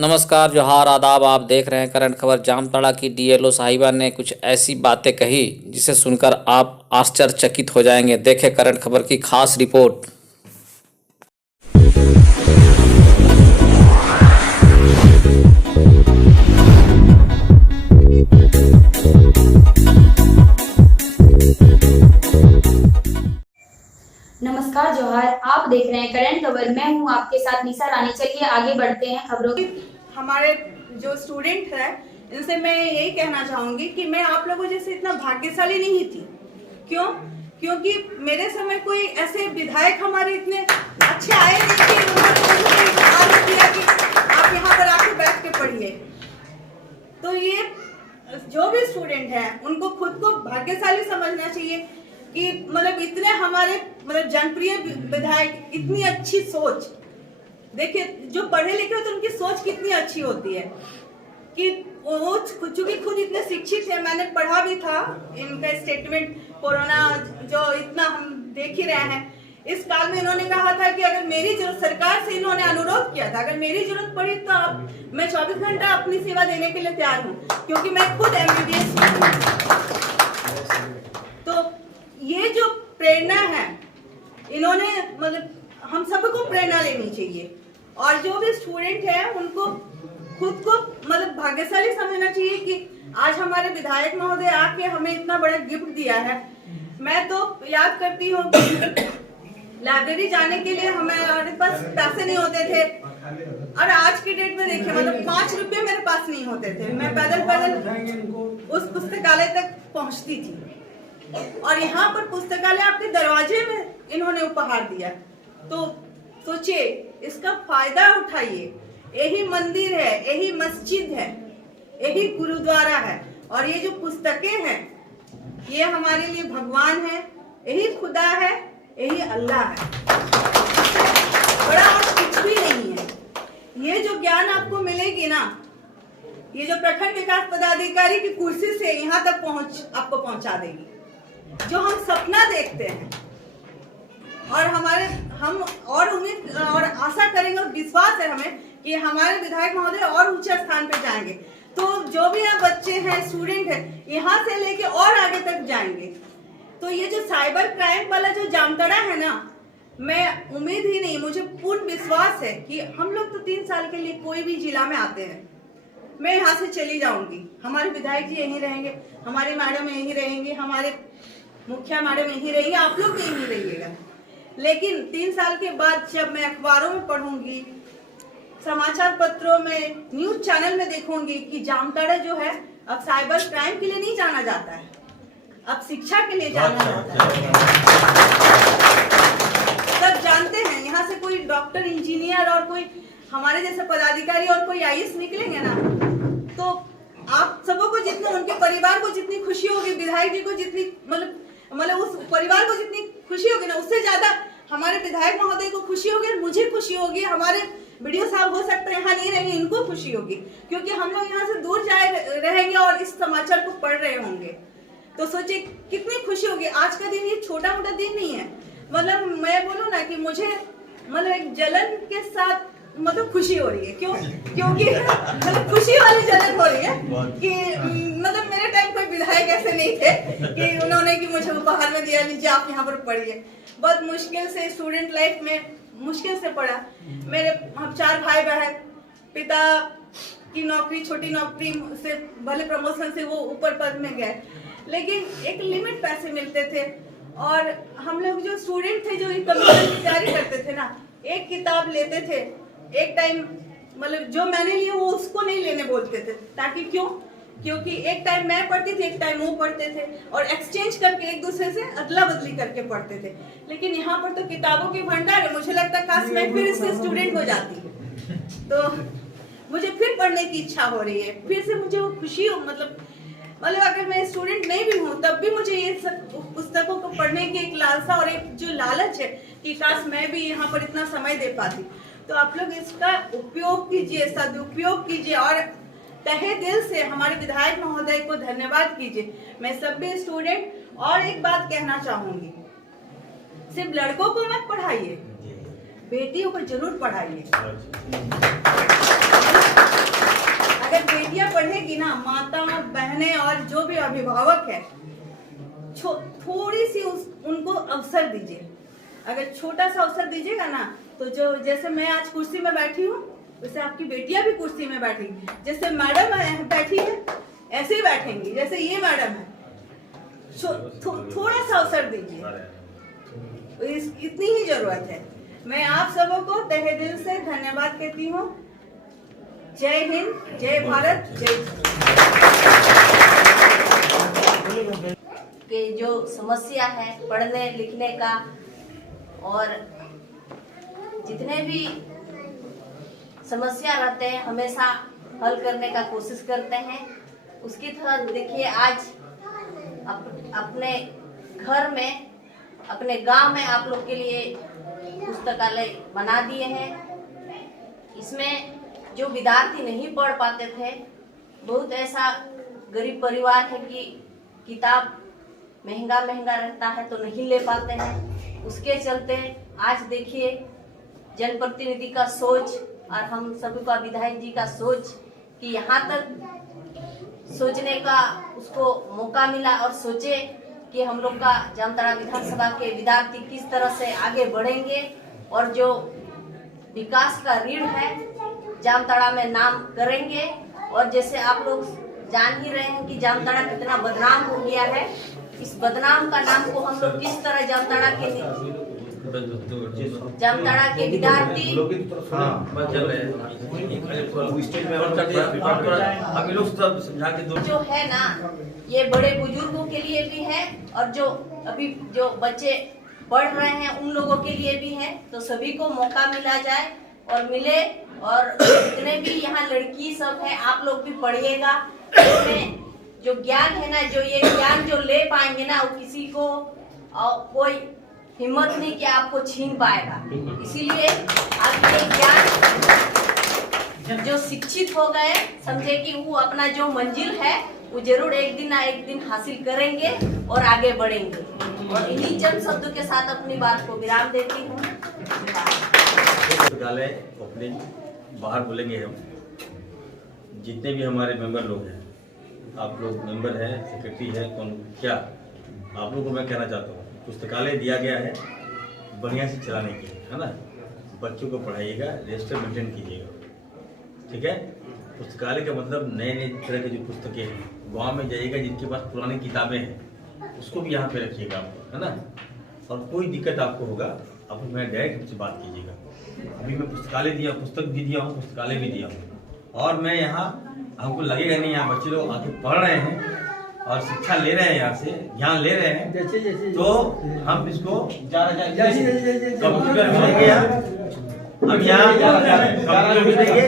नमस्कार, जोहार, आदाब। आप देख रहे हैं करंट खबर। जामताड़ा की डीएलओ साहिबा ने कुछ ऐसी बातें कही जिसे सुनकर आप आश्चर्यचकित हो जाएंगे। देखें करंट खबर की खास रिपोर्ट। नमस्कार, जोहार। आप देख रहे हैं करंट खबर। मैं हूं आपके साथ निशा रानी। चलिए आगे बढ़ते हैं खबरों की। हमारे जो स्टूडेंट है इनसे मैं यही कहना चाहूंगी कि मैं आप लोगों जैसे इतना भाग्यशाली नहीं थी। क्यों? क्योंकि मेरे समय कोई ऐसे विधायक हमारे इतने अच्छे आए नहीं कि उन्होंने किया कि आप यहाँ पर आके बैठ के पढ़िए। तो ये जो भी स्टूडेंट है उनको खुद को भाग्यशाली समझना चाहिए कि मतलब इतने हमारे जनप्रिय विधायक, इतनी अच्छी सोच। देखिए, जो पढ़े लिखे होते हैं उनकी सोच कितनी अच्छी होती है कि वो चूंकि खुद इतने शिक्षित है। मैंने पढ़ा भी था इनका स्टेटमेंट। कोरोना जो इतना हम देख ही रहे हैं, इस काल में इन्होंने कहा था कि अगर मेरी जरूरत, सरकार से इन्होंने अनुरोध किया था, अगर मेरी जरूरत पड़ी तो मैं 24 घंटा अपनी सेवा देने के लिए तैयार हूँ, क्योंकि मैं खुद MBBS हूँ। तो ये जो प्रेरणा है, इन्होंने हम सबको प्रेरणा लेनी चाहिए। और जो भी स्टूडेंट है उनको खुद को भाग्यशाली समझना चाहिए कि आज हमारे विधायक महोदय आके हमें इतना बड़ा गिफ्ट दिया है। मैं तो याद करती हूँ लाइब्रेरी जाने के लिए हमारे पास पैसे नहीं होते थे, और आज की डेट में देखिए 5 रुपये मेरे पास नहीं होते थे। मैं पैदल पैदल उस पुस्तकालय तक पहुँचती थी, और यहाँ पर पुस्तकालय आपके दरवाजे में इन्होंने उपहार दिया। तो सोचिए, इसका फायदा उठाइए। यही मंदिर है, यही मस्जिद है, यही गुरुद्वारा है, और ये जो पुस्तकें हैं ये हमारे लिए भगवान है, यही खुदा है, यही अल्लाह है। बड़ा और कुछ भी नहीं है। ये जो ज्ञान आपको मिलेगी ना, ये जो प्रखंड विकास पदाधिकारी की कुर्सी से यहाँ तक आपको पहुंचा देगी। जो हम सपना देखते हैं और हम और उम्मीद और आशा करेंगे और विश्वास है हमें कि हमारे विधायक महोदय और ऊंचे स्थान पे जाएंगे। तो जो भी यहाँ बच्चे हैं, स्टूडेंट हैं, यहाँ से लेके और आगे तक जाएंगे। तो ये जो साइबर क्राइम वाला जो जामताड़ा है ना, मैं उम्मीद ही नहीं, मुझे पूर्ण विश्वास है कि हम लोग तो 3 साल के लिए कोई भी जिला में आते हैं, मैं यहाँ से चली जाऊंगी, हमारे विधायक जी यहीं रहेंगे, हमारे मैडम यहीं रहेंगे, हमारे मुखिया मैडम यहीं रहेंगे, आप लोग भी यहीं रहिएगा। लेकिन 3 साल के बाद जब मैं अखबारों में पढ़ूंगी, समाचार पत्रों में, न्यूज चैनल में देखूंगी कि जामताड़ा जो है अब साइबर क्राइम के लिए नहीं जाना जाता है, अब शिक्षा के लिए जाना जाता है। सब जानते हैं यहाँ से कोई डॉक्टर, इंजीनियर और कोई हमारे जैसे पदाधिकारी और कोई IAS निकलेंगे ना, तो आप सबको जितने, उनके परिवार को जितनी खुशी होगी, विधायक जी को जितनी उस परिवार को जितनी खुशी होगी ना, उससे ज्यादा हमारे विधायक महोदय को खुशी होगी, मुझे खुशी होगी, हमारे वीडियो साहब हो सकता है यहाँ नहीं रहेंगे, इनको खुशी होगी, क्योंकि हम लोग यहाँ से दूर जाए रहेंगे और इस समाचार को पढ़ रहे होंगे। तो सोचिए कितनी खुशी होगी। आज का दिन ये छोटा मोटा दिन नहीं है। मैं बोलूँ ना कि मुझे एक जलन के साथ खुशी हो रही है। क्यों? क्योंकि खुशी वाली जलन हो रही है कि मेरे टाइम कोई विधायक ऐसे नहीं थे कि उन्होंने कि मुझे उपहार में दिया, लीजिए आप यहाँ पर पढ़िए। बहुत मुश्किल से स्टूडेंट लाइफ में मुश्किल से पढ़ा। हम 4 भाई बहन, पिता की नौकरी, छोटी नौकरी से भले प्रमोशन से वो ऊपर पद में गए, लेकिन एक लिमिट पैसे मिलते थे। और हम लोग जो स्टूडेंट थे, जो कंप्यूटर की तैयारी करते थे ना, एक किताब लेते थे एक टाइम, जो मैंने लिया वो उसको नहीं लेने बोलते थे, ताकि क्योंकि एक टाइम मैं पढ़ती थी, एक टाइम वो पढ़ते थे, और एक्सचेंज करके एक दूसरे से अदला बदली करके पढ़ते थे। लेकिन यहाँ पर तो किताबों की भंडार है। मुझे लगता है काश मैं फिर से स्टूडेंट हो जाती, तो मुझे फिर पढ़ने की इच्छा हो रही है, फिर से मुझे वो खुशी हो, अगर मैं स्टूडेंट नहीं भी हूँ तब भी मुझे ये सब पुस्तकों को पढ़ने की एक लालसा और एक जो लालच है कि काश मैं भी यहाँ पर इतना समय दे पाती। तो आप लोग इसका उपयोग कीजिए, सदुपयोग कीजिए, और तहे दिल से हमारे विधायक महोदय को धन्यवाद कीजिए। मैं सभी स्टूडेंट और एक बात कहना चाहूंगी, सिर्फ लड़कों को मत पढ़ाइए, बेटियों को जरूर पढ़ाइए। बहनें और जो भी अभिभावक है, थोड़ी सी उनको अवसर दीजिए। अगर छोटा सा अवसर दीजिएगा ना, तो जो जैसे मैं आज कुर्सी में बैठी हूँ, वैसे आपकी बेटियां भी कुर्सी में बैठेंगी। जैसे मैडम बैठी है, ऐसे ही बैठेंगी जैसे ये मैडम है। थोड़ा सा अवसर दीजिए, इतनी ही जरूरत है। मैं आप सबों को तहे दिल से धन्यवाद कहती हूँ। जय हिंद, जय भारत, जय। कि जो समस्या है पढ़ने लिखने का और जितने भी समस्या रहते हैं हमेशा हल करने का कोशिश करते हैं। उसकी तरह देखिए आज अपने घर में, अपने गांव में आप लोग के लिए पुस्तकालय बना दिए हैं। इसमें जो विद्यार्थी नहीं पढ़ पाते थे, बहुत ऐसा गरीब परिवार है कि किताब महंगा रहता है तो नहीं ले पाते हैं। उसके चलते आज देखिए जनप्रतिनिधि का सोच और हम सभी का विधायक जी का सोच कि यहाँ तक सोचने का उसको मौका मिला और सोचे कि हम लोग का जामताड़ा विधानसभा के विद्यार्थी किस तरह से आगे बढ़ेंगे और जो विकास का ऋण है जामताड़ा में नाम करेंगे। और जैसे आप लोग जान ही रहे हैं कि जामताड़ा कितना बदनाम हो गया है, इस बदनाम का नाम को हम लोग किस तरह जामताड़ा के विद्यार्थी जो है ना, ये बड़े बुजुर्गों के लिए भी है और जो अभी जो बच्चे पढ़ रहे हैं उन लोगों के लिए भी है। तो सभी को मौका मिला जाए और मिले। और जितने भी यहाँ लड़की सब है आप लोग भी पढ़िएगा। इसमें जो ज्ञान है ना, जो ये ज्ञान जो ले पाएंगे ना, वो किसी को कोई हिम्मत नहीं कि आपको छीन पाएगा। इसीलिए आप ये ज्ञान जो शिक्षित हो गए, समझे कि वो अपना जो मंजिल है वो जरूर एक दिन ना एक दिन हासिल करेंगे और आगे बढ़ेंगे। और इन्हीं चंद शब्दों के साथ अपनी बात को विराम देती हूँ। पुस्तकालय ओपनिंग बाहर बोलेंगे हम, जितने भी हमारे मेंबर लोग हैं, आप लोग मेंबर हैं, सेक्रेटरी है, कौन क्या, आप लोगों को मैं कहना चाहता हूँ, पुस्तकालय दिया गया है बढ़िया से चलाने के लिए, है ना। बच्चों को पढ़ाइएगा, रजिस्टर मेंटेन कीजिएगा, ठीक है। पुस्तकालय का मतलब नए नए तरह की जो पुस्तकें हैं, गाँव में जाइएगा, जिनके पास पुरानी किताबें हैं उसको भी यहाँ पे रखिएगा आपको, है ना। और कोई दिक्कत आपको होगा आप मैं डायरेक्ट मुझसे बात कीजिएगा। अभी मैं पुस्तकालय दिया, पुस्तक भी दिया हूँ, पुस्तकालय भी दिया हूँ। और मैं यहाँ, हमको लगेगा नहीं यहाँ बच्चे लोग आके पढ़ रहे हैं और शिक्षा ले रहे हैं, यहाँ से ज्ञान ले रहे हैं, तो हम इसको कंप्यूटर भी देंगे, हम यहाँ कंप्यूटर भी देंगे।